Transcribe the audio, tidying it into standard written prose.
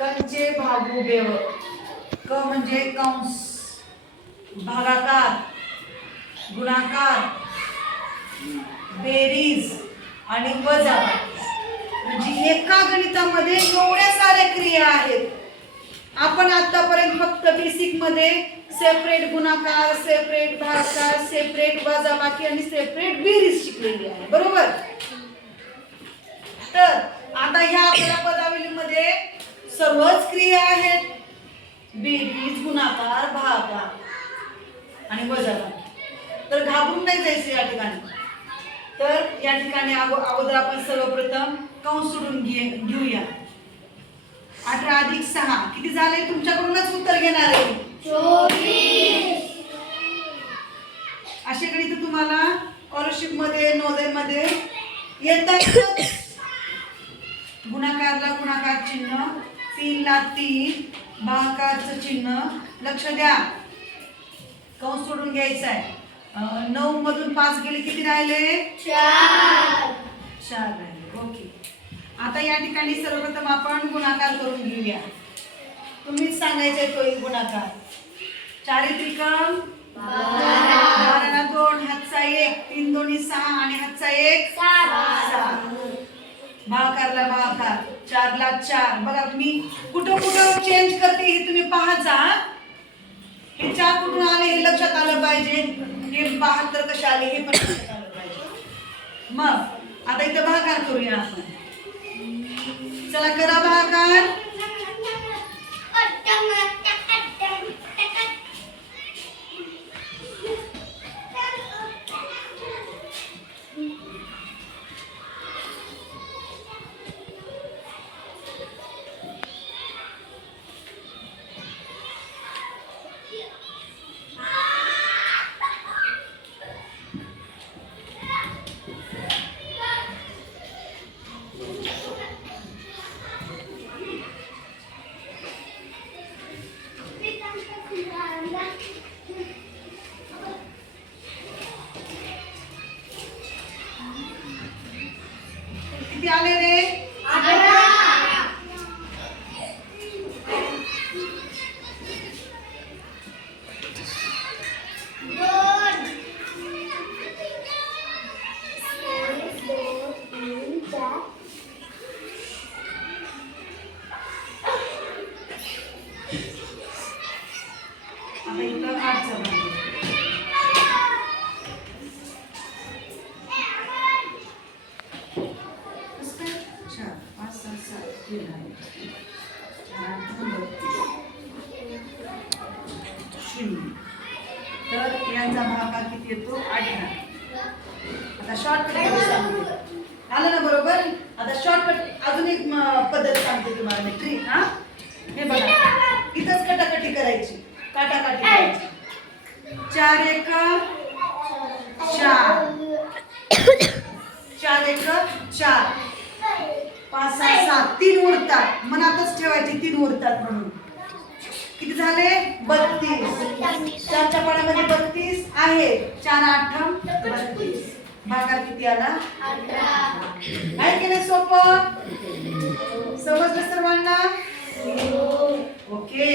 कंचे भागू बेव. क म्हणजे कंस, भागाकार, गुणाकार, बेरीज आणि वजाबाकी. म्हणजे एका गणितामध्ये एवढ्या साऱ्या क्रिया आहेत. आपण आतापर्यंत फक्त बेसिक मध्ये सेपरेट गुणाकार, सेपरेट भागाकार, सेपरेट वजाबाकी आणि सेपरेट बेरीज शिकलेली आहे, बरोबर. तर आता ह्या आपल्या पदावलीमध्ये सर्वच क्रिया आहेत. बेरीज, गुणाकार, भागाकार आणि वजाबाकी. तर घाबरून नाही जायचं या ठिकाणी. तर या ठिकाणी अगोदर आपण सर्वप्रथम कंस सोडून घेऊया. 18 अधिक 6 किती झाले? तुमच्याकडूनच उत्तर घेणार आहे. 24. असे गणित तुम्हाला स्कॉलरशिप मध्ये, नवोदय मध्ये येतात. गुणाकारला गुणाकार चिन्ह, 3 ला 3, भागाकारचं चिन्ह. लक्ष द्या, कंस सोडून घ्यायचा आहे. 9 मधून 5 गेले, किती राहिले? 4. 4 राहिले. ओके. आता या ठिकाणी सर्वप्रथम आपण गुणाकार करून घेऊया. तुम्हीच सांगायचे तो एक गुणाकार. 4 त्रिकम 12 2, हातचा 1, 3 दोन्ही 6 आणि हातचा 1 7. भागाकारला भागाकार, 4 ला 4. बघा मी कुठं कुठं चेंज करते हे तुम्ही पाहायचा. हे 4 कुठून आले हे लक्षात आलं पाहिजे. हे 72 कसे आले हे पण लक्षात आलं पाहिजे. मग आता इथं भागाकार करूया आपण. चला करा भागाकार. किती आले रे? 18. आता इथं 8 चा भाग. 4 5 6 7 3 तर यांचा भागाकार किती येतो? 18. आता शॉर्टकट सांगते. आलं ना बरोबर? आता शॉर्टकट अजून एक पद्धत सांगते तुम्हाला मी. ट्रिक. हा, हे बघा, इथंच कटाकटी करायची, काटाकाटी करायची. 4 1 4, 4 1 4, 5 6 7, 3 उरतात. मनातच ठेवायचे 3 उरतात म्हणून. किती झाले? 32. 4च्या पाण्यामध्ये 32 आहे. 4 8 32. भागाकार किती आला? 18. आहे की नाही सोपं? समजलं सर्वांना? ओके.